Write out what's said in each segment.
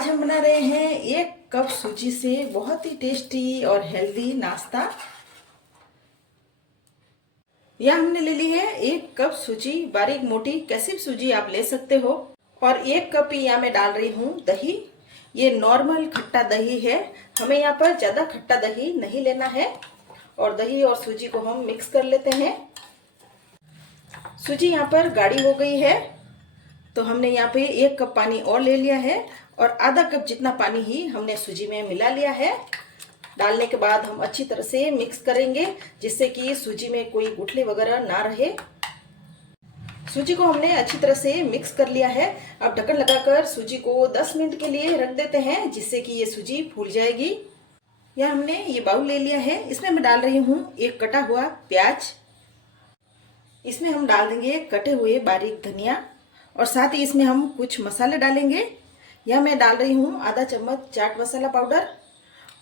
आज हम बना रहे हैं 1 कप सूजी से बहुत ही टेस्टी और हेल्दी नाश्ता। यह हमने ले ली है 1 कप सूजी, बारीक मोटी कैसी भी सूजी आप ले सकते हो। और 1 कप ही यहाँ मैं डाल रही हूँ दही। ये नॉर्मल खट्टा दही है, हमें यहाँ पर ज़्यादा खट्टा दही नहीं लेना है। और दही और सूजी को हम मिक्स कर लेते हैं। सूजी यहाँ पर गाढ़ी हो गई है, तो हमने यहाँ पे 1 कप पानी और ले लिया है और आधा कप जितना पानी ही हमने सूजी में मिला लिया है। डालने के बाद हम अच्छी तरह से मिक्स करेंगे, जिससे कि सूजी में कोई गुठली वगैरह ना रहे। सूजी को हमने अच्छी तरह से मिक्स कर लिया है। अब ढक्कन लगाकर सूजी को 10 मिनट के लिए रख देते हैं, जिससे कि ये सूजी फूल जाएगी। यह हमने ये बाउल ले लिया है, इसमें मैं डाल रही हूँ 1 कटा हुआ प्याज। इसमें हम डाल देंगे कटे हुए बारीक धनिया और साथ ही इसमें हम कुछ मसाले डालेंगे। यह मैं डाल रही हूँ आधा चम्मच चाट मसाला पाउडर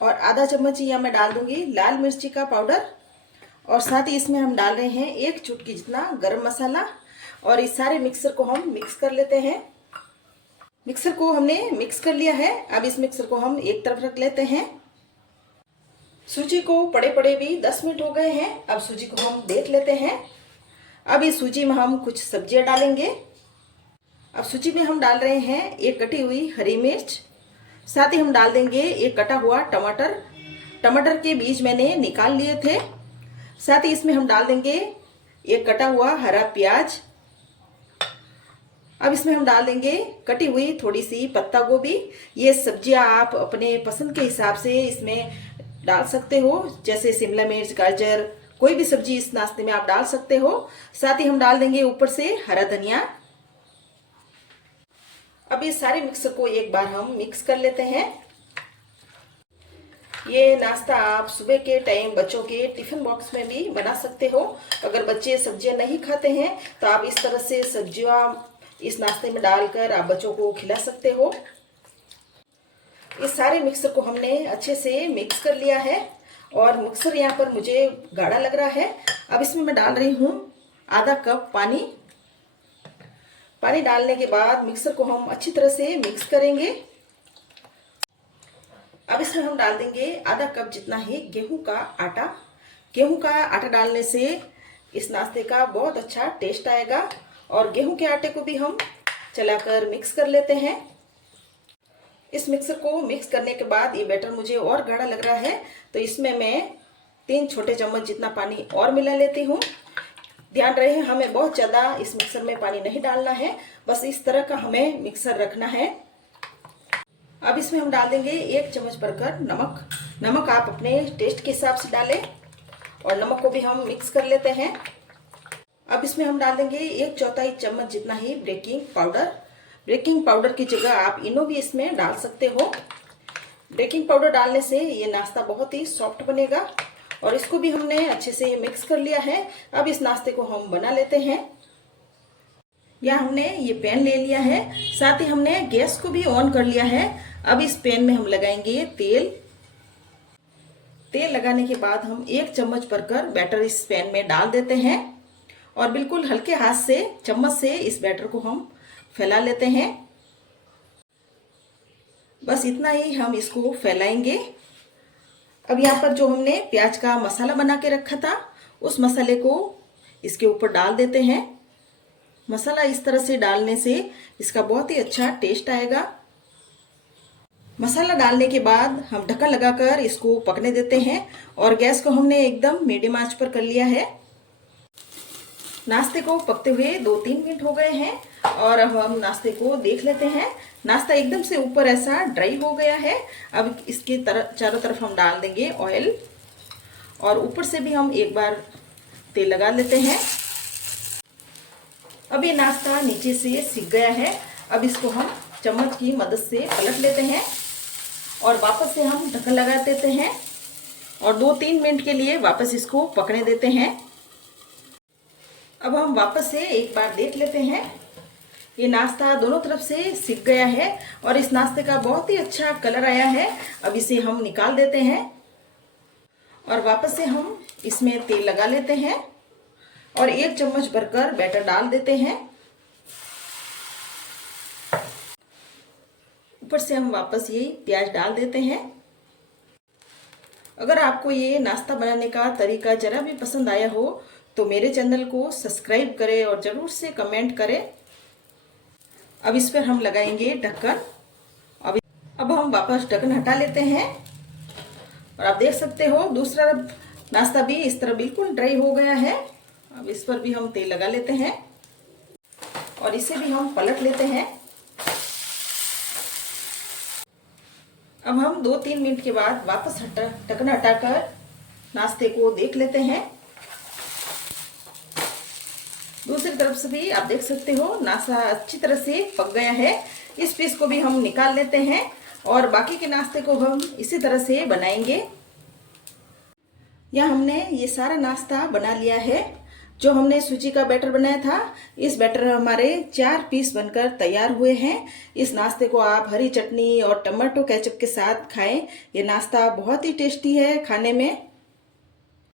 और आधा चम्मच यह मैं डाल दूंगी लाल मिर्ची का पाउडर। और साथ ही इसमें हम डाल रहे हैं 1 चुटकी जितना गरम मसाला। और इस सारे मिक्सर को हम मिक्स कर लेते हैं। मिक्सर को हमने मिक्स कर लिया है। अब इस मिक्सर को हम एक तरफ रख लेते हैं। सूजी को पड़े पड़े भी 10 मिनट हो गए हैं। अब सूजी को हम देख लेते हैं। अब इस सूजी में हम कुछ सब्जियां डालेंगे। अब सूजी में हम डाल रहे हैं 1 कटी हुई हरी मिर्च, साथ ही हम डाल देंगे 1 कटा हुआ टमाटर। टमाटर के बीज मैंने निकाल लिए थे। साथ ही इसमें हम डाल देंगे 1 कटा हुआ हरा प्याज। अब इसमें हम डाल देंगे कटी हुई थोड़ी सी पत्ता गोभी। ये सब्जियां आप अपने पसंद के हिसाब से इसमें डाल सकते हो, जैसे शिमला मिर्च, गाजर, कोई भी सब्जी इस नाश्ते में आप डाल सकते हो। साथ ही हम डाल देंगे ऊपर से हरा धनिया। अब इस सारे मिक्सर को एक बार हम मिक्स कर लेते हैं। ये नाश्ता आप सुबह के टाइम बच्चों के टिफिन बॉक्स में भी बना सकते हो। अगर बच्चे सब्जियां नहीं खाते हैं तो आप इस तरह से सब्जियां इस नाश्ते में डालकर आप बच्चों को खिला सकते हो। इस सारे मिक्सर को हमने अच्छे से मिक्स कर लिया है और मिक्सर यहाँ पर मुझे गाढ़ा लग रहा है। अब इसमें मैं डाल रही हूँ आधा कप पानी। पानी डालने के बाद मिक्सर को हम अच्छी तरह से मिक्स करेंगे। अब इसमें हम डाल देंगे आधा कप जितना ही गेहूं का आटा। गेहूं का आटा डालने से इस नाश्ते का बहुत अच्छा टेस्ट आएगा। और गेहूं के आटे को भी हम चलाकर मिक्स कर लेते हैं। इस मिक्सर को मिक्स करने के बाद ये बैटर मुझे और गाढ़ा लग रहा है, तो इसमें मैं 3 छोटे चम्मच जितना पानी और मिला लेती हूँ। ध्यान रहे हमें बहुत ज़्यादा इस मिक्सर में पानी नहीं डालना है, बस इस तरह का हमें मिक्सर रखना है। अब इसमें हम डाल देंगे 1 चम्मच भरकर नमक। नमक आप अपने टेस्ट के हिसाब से डालें और नमक को भी हम मिक्स कर लेते हैं। अब इसमें हम डाल देंगे 1/4 चम्मच जितना ही बेकिंग पाउडर। बेकिंग पाउडर की जगह आप इनो भी इसमें डाल सकते हो। बेकिंग पाउडर डालने से ये नाश्ता बहुत ही सॉफ्ट बनेगा। और इसको भी हमने अच्छे से मिक्स कर लिया है। अब इस नाश्ते को हम बना लेते हैं। यहाँ हमने ये पैन ले लिया है, साथ ही हमने गैस को भी ऑन कर लिया है। अब इस पैन में हम लगाएंगे तेल। तेल लगाने के बाद हम 1 चम्मच भरकर बैटर इस पैन में डाल देते हैं और बिल्कुल हल्के हाथ से चम्मच से इस बैटर को हम फैला लेते हैं। बस इतना ही हम इसको फैलाएंगे। अब यहाँ पर जो हमने प्याज का मसाला बना के रखा था, उस मसाले को इसके ऊपर डाल देते हैं। मसाला इस तरह से डालने से इसका बहुत ही अच्छा टेस्ट आएगा। मसाला डालने के बाद हम ढक्कन लगाकर इसको पकने देते हैं और गैस को हमने एकदम मीडियम आंच पर कर लिया है। नाश्ते को पकते हुए 2-3 मिनट हो गए हैं और अब हम नाश्ते को देख लेते हैं। नाश्ता एकदम से ऊपर ऐसा ड्राई हो गया है। अब इसके चारों तरफ हम डाल देंगे ऑयल और ऊपर से भी हम एक बार तेल लगा लेते हैं। अब ये नाश्ता नीचे से सिक गया है। अब इसको हम चम्मच की मदद से पलट लेते हैं और वापस से हम ढक्कन लगा देते हैं और 2-3 मिनट के लिए वापस इसको पकने देते हैं। अब हम वापस से एक बार देख लेते हैं। ये नाश्ता दोनों तरफ से सिक गया है और इस नाश्ते का बहुत ही अच्छा कलर आया है। अब इसे हम निकाल देते हैं और वापस से हम इसमें तेल लगा लेते हैं और 1 चम्मच भरकर बैटर डाल देते हैं। ऊपर से हम वापस ये प्याज डाल देते हैं। अगर आपको ये नाश्ता बनाने का तरीका जरा भी पसंद आया हो तो मेरे चैनल को सब्सक्राइब करें और ज़रूर से कमेंट करें। अब इस पर हम लगाएंगे ढक्कन। अब हम वापस ढक्कन हटा लेते हैं और आप देख सकते हो दूसरा नाश्ता भी इस तरह बिल्कुल ड्राई हो गया है। अब इस पर भी हम तेल लगा लेते हैं और इसे भी हम पलट लेते हैं। अब हम 2-3 मिनट के बाद वापस ढक्कन हटाकर नाश्ते को देख लेते हैं। दूसरी तरफ से भी आप देख सकते हो नाश्ता अच्छी तरह से पक गया है। इस पीस को भी हम निकाल लेते हैं और बाकी के नाश्ते को हम इसी तरह से बनाएंगे। यहाँ हमने ये सारा नाश्ता बना लिया है। जो हमने सूजी का बैटर बनाया था, इस बैटर में हमारे 4 पीस बनकर तैयार हुए हैं। इस नाश्ते को आप हरी चटनी और टमाटो केचप के साथ खाएं। ये नाश्ता बहुत ही टेस्टी है खाने में।